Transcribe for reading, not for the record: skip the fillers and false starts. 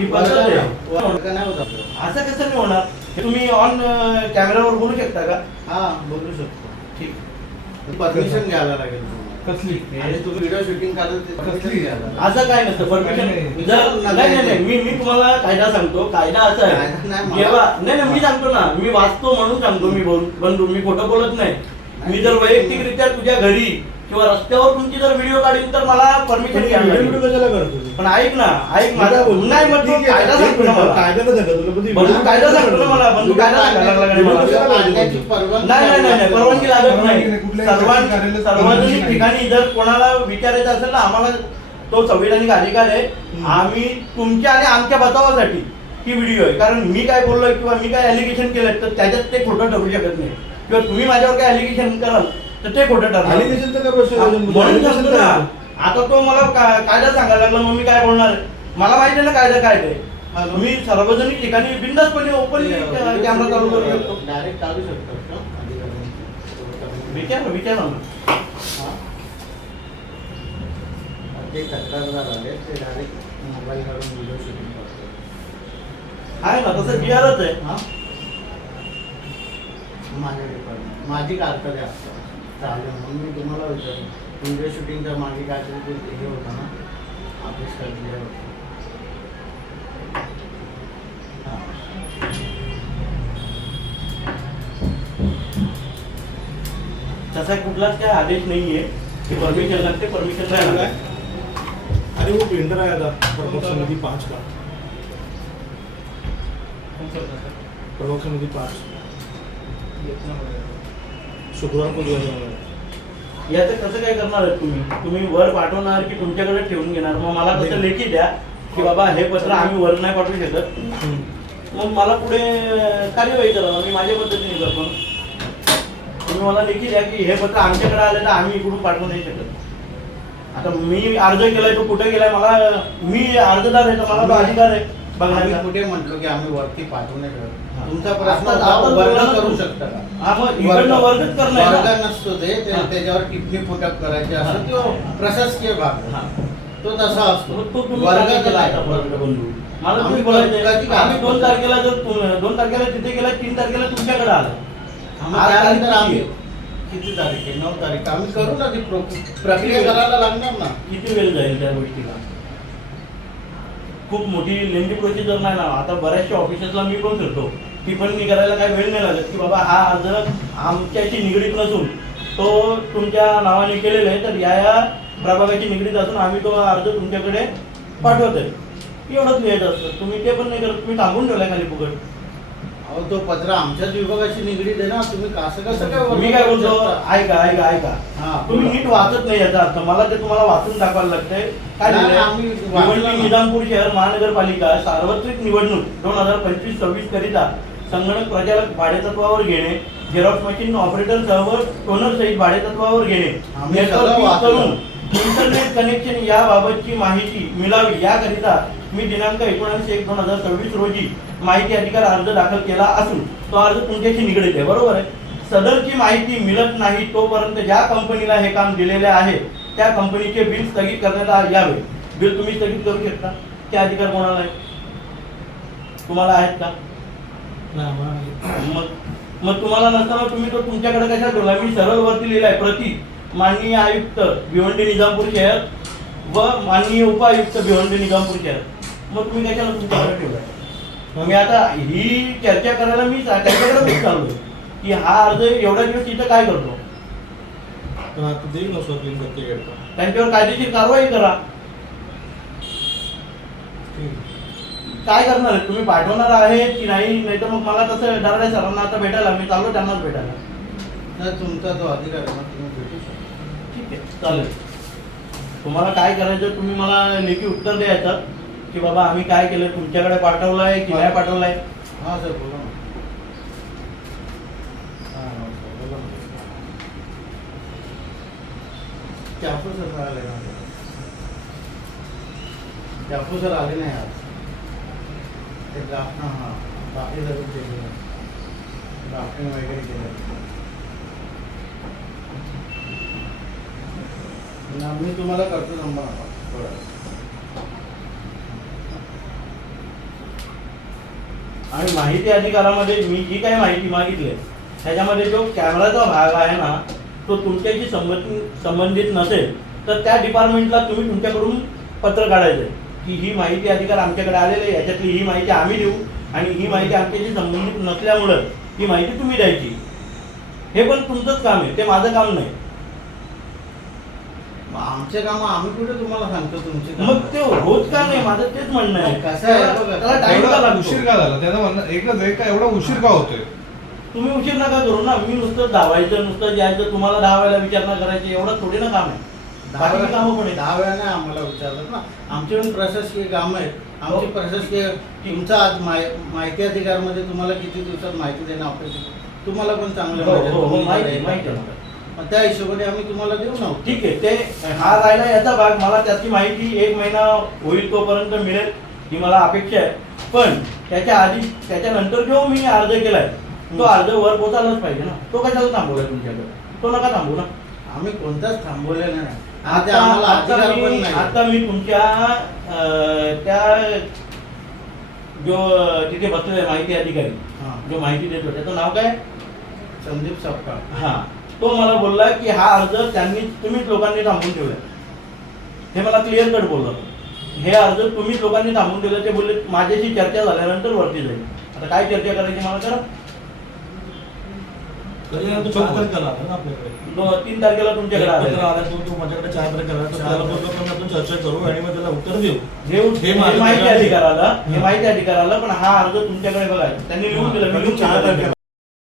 ही पद्धत आहे. नाही होत आपलं. असं कसं नाही होणार? तुम्ही ऑन कॅमेरावर बोलू शकता का? हा बोलू शकतो. ठीक. परमिशन घ्यायला लागेल तुम्हाला. कसली? आणि तुम्ही व्हिडिओ शूटिंग करत कसली? असं काय नसतं परमिशन. जर नाही मी तुम्हाला कायदा सांगतो. कायदा असा आहे जेव्हा नाही मी सांगतो ना, मी वाचतो म्हणून सांगतो. मी बंधू मी खोटं बोलत नाही. मी जर वैयक्तिकरित्या तुझ्या घरी किंवा रस्त्यावर तुमची जर व्हिडिओ काढीन तर मला परमिशन घ्यावी लागेल. पण ऐक ना, ऐक माझा नाही मग तू कायदा सांगतो ना मला. कायदा बंधू कायदा सांगतो ना मला. बंधू कायदा सांगायला लागला मला. नाही परवानगी लागत नाही. सार्वजनिक ठिकाणी जर कोणाला विचारायचं असेल ना, आम्हाला तो संविधानिक अधिकार आहे. आम्ही तुमच्या आणि आमच्या बचावासाठी ही व्हिडिओ आहे. कारण मी काय बोललोय किंवा मी काय ॲलिगेशन केलं तर त्याच्यात ते खोटं ठरू शकत नाही. किंवा तुम्ही माझ्यावर काय ॲलिगेशन कराल तर ते खोटं ठरणार. म्हणून सांगतो ना, आता तो मला कायदा सांगायला लागला मग मी काय बोलणार? मला माहिती आहे ना कायदा काय ते. मी सार्वजनिक ठिकाणी बिनधास्तपणे ओपनली कॅमेरा चालू करू शकतो. डायरेक्ट चालू शकतो. विचारा ना. ते तक्रारदार आले ते डायरेक्ट मोबाईल काढून व्हिडिओ शूटिंग करतात. आहे ना तसं बिहारच आहे. माझ्या डिपार्टमेंट माझी कारकडे असतात. चालेल म्हणून मी तुम्हाला विचारलं व्हिडिओ शूटिंगच्या मागे काय तरी हे होतं ना, ऑफिस काढले होतं. तसा कुठलाच काय आदेश नाहीये की परमिशन लागते. परमिशन नाही लागत. अरे वो प्रिंटर आया था प्रमुख समिति 5 का. प्रमुख समिति 5 शुक्रवार को दिया जाएगा. याचं कसं काय करणार आहे तुम्ही वर पाठवणार की तुमच्याकडे ठेवून घेणार? मग मला तसं लेखी द्या की बाबा हे पत्र आम्ही वर नाही पाठवू शकत. मग मला पुढे कार्यवाही करा. मी माझ्या पद्धतीने करतो. तुम्ही मला लेखी द्या की हे पत्र आमच्याकडे आलं तर आम्ही इकडून पाठवू नाही शकत. आता मी अर्ज केलाय तो कुठे गेलाय? मला मी अर्जदार आहे तर मला तो अधिकार आहे बघण्याचा. कुठे म्हटलो की आम्ही वरती पाठवू नाही करत. हा. तुमचा प्रश्न आता वर्ग करू शकता का? हा मग इकडनं वर्गच करणार वर्ग ना. नसतो ते हा. त्याच्यावर टिप्पणी फुटप करायची हा. असतो किंवा प्रशासकीय भाग हा. तो तसा असतो. मग तो तुम्ही वर्ग काय केला केला आता वर्ग बंधू? मला तुम्ही आम्ही बोलायचं कधी आम्ही 2 तारखेला जर 2 तारखेला तिथे गेला 3 तारखेला तुमच्याकडे आलं. आज त्यानंतर तारीख आम्ही किती? किती तारीख आहे? 9 तारीख. आम्ही करू ना ती प्रक्रिया करायला लागणार ना. किती वेळ जाईल त्या गोष्टीला? खूप मोठी लेंदी प्रोसिजर नाही ना. आता बऱ्याचशा ऑफिसेसला मी पण फिरतो. ती पण करायला काही वेळ नाही लागत की बाबा हा अर्ज आमच्याशी निगडीत नसून तो तुमच्या नावाने केलेला आहे तर या प्रभागाची निगडीत असून आम्ही तो अर्ज तुमच्याकडे पाठवतोय एवढंच लिहायचं असतं. तुम्ही ते पण नाही करत. तुम्ही थांबून ठेवलाय खाली फुकट. अहो तो पत्र आमच्याच विभागाशी निगडीत आहे ना. तुम्ही कसं काय मी काय बोलतो ऐका हा, तुम्ही नीट वाचत नाही याचा अर्थ. मला ते तुम्हाला वाचून दाखवायला लागतंय. काय नाही, लिहिलंय? आम्ही निवडणूक निजामपूर शहर महानगरपालिका सार्वत्रिक निवडणूक 2025-26 करिता संगणक प्रचालक भाडेतत्वावर घेणे, झेरॉक्स मशीन ऑपरेटर सर्व टोनर सहित भाडेतत्वावर घेणे, आम्ही नेटवर्क सगळं यूज वाचलं. करून इंटरनेट कनेक्शन याबाबतची माहिती मिळावी याकरिता मी दिनांक 19/1/2026 रोजी माहिती अधिकार अर्ज दाखल केला असून तो अर्ज तुमच्याशी निगडीत आहे. बरोबर आहे. सदरची माहिती मिळत नाही तोपर्यंत ज्या कंपनीला हे काम दिलेले आहे त्या कंपनीचे बिल स्थगित करण्यात यावे. बिल तुम्ही स्थगित करू शकता. ते अधिकार कोणाला आहे? तुम्हाला आहेत का? मग तुम्हाला नसताना तुम्ही तो तुमच्याकडे कशा ठेवला? मी सरळ वरती लिहिलाय प्रति माननीय आयुक्त भिवंडी निजामपूर शहर व माननीय उपायुक्त भिवंडी निजामपूर शहर. मग तुम्ही कशाला तुमच्याकडे ठेवलाय? मी आता ही चर्चा करायला मी त्याच्याकडे चाललोय की हा अर्ज एवढ्या दिवस इथं काय करतो? त्यांच्यावर कायदेशीर कारवाई करा. काय करणार आहे तुम्ही? पाठवणार आहे की नाही? नाही तर मग मला तसं डरायला सरांना आता भेटायला मी चाललो त्यांनाच भेटायला. नाही तुमचा तो अधिकार आहे ना, तुम्ही भेटू शकता. ठीक आहे चालेल. तुम्हाला काय करायचं तुम्ही मला लेखी उत्तर द्यायचं की बाबा आम्ही काय केलं, तुमच्याकडे पाठवलंय की नाही पाठवलंय. हा सर बोला ना. बोला ना. ते ऑफिसर आले ना. ते ऑफिसर आले नाही आज. ते ड्राफ्ट हां बाकी सगळं केलं. ड्राफ्टिंग वगैरे केलं. मी तुम्हाला करतो नंबर आता थोडा. आणि माहिती अधिकारामध्ये मी जी काही माहिती मागितली आहे त्याच्यामध्ये जो कॅमेराचा भाग आहे ना तो तुमच्याशी संबंधित नसेल तर त्या डिपार्टमेंटला तुम्ही तुमच्याकडून पत्र काढायचं आहे की ही माहिती अधिकार आमच्याकडे आलेली आहे, याच्यातली ही माहिती आम्ही देऊ आणि ही माहिती आमच्याशी संबंधित नसल्यामुळं ही माहिती तुम्ही द्यायची. हे पण तुमचंच काम आहे, ते माझं काम नाही. मग आमचे काम आम्ही कुठे तुम्हाला सांगतो तुमचे कामं? मग ते होत का नाही, माझं तेच म्हणणं आहे. कसं आहे बघा, त्याला time का एवढा लागतो? उशीर का झाला त्याचं म्हणणं एकच आहे का एवढा उशीर का होतोय. तुम्ही उशीर नका करू ना, मी नुसतं धावायचं नुसतं जायचं, तुम्हाला 10 वेळेला विचारणा करायची एवढं थोडी ना काम आहे. बाकीची कामं पण आहेत. 10 वेळा नाही आम्हाला विचारलं ना. आमच्याकडून प्रशासकीय कामं आहेत. आमची प्रशासकीय तुमचा आज माहिती अधिकारमध्ये तुम्हाला किती दिवसात माहिती देणं अपेक्षित आहे? तुम्हाला पण चांगलं हो, माहिती हो, हो, आहे. माहिती आहे, माहिती आहे मला. मग त्या हिशोबाने आम्ही तुम्हाला देऊ ना. ठीक आहे, ते हा राहिला याचा भाग, मला त्याची माहिती 1 महिना होईल तोपर्यंत मिळेल ही मला अपेक्षा आहे. पण त्याच्या आधी त्याच्यानंतर जो मी अर्ज केलाय तो अर्ज वर पोचायलाच पाहिजे ना. तो कशाला थांबवलाय तुमच्याकडे? तो नका थांबू ना. आम्ही कोणताच थांबवलेला नाही. आता आम्हाला अधिकार पण नाही. आता मी तुमच्या त्या जो तिथे बसलेला माहिती अधिकारी हां. जो माहिती देतो त्याचं नाव काय? संदीप सपकाळ. हा, तो मला बोलला की हा अर्ज तुम्हीच लोकांनी थांबवून ठेवलाय. हे मला क्लिअर कट बोललं. हे अर्ज तुम्हीच लोकांनी थांबवून ठेवले. ते बोलले माझ्याशी चर्चा झाल्यानंतर वरती जाईल. आता काय चर्चा करायची मला करा. 3 तारखेला तुमच्याकडे आलेलं. माझ्याकडे 4 तारखेला त्याला बोललो पण आपण चर्चा करू आणि मग त्याला उत्तर देऊ. हे माहिती अधिकाराला पण हा अर्ज तुमच्याकडे बघा त्यांनी लिहून दिला. मी लिहून 4 तारखेला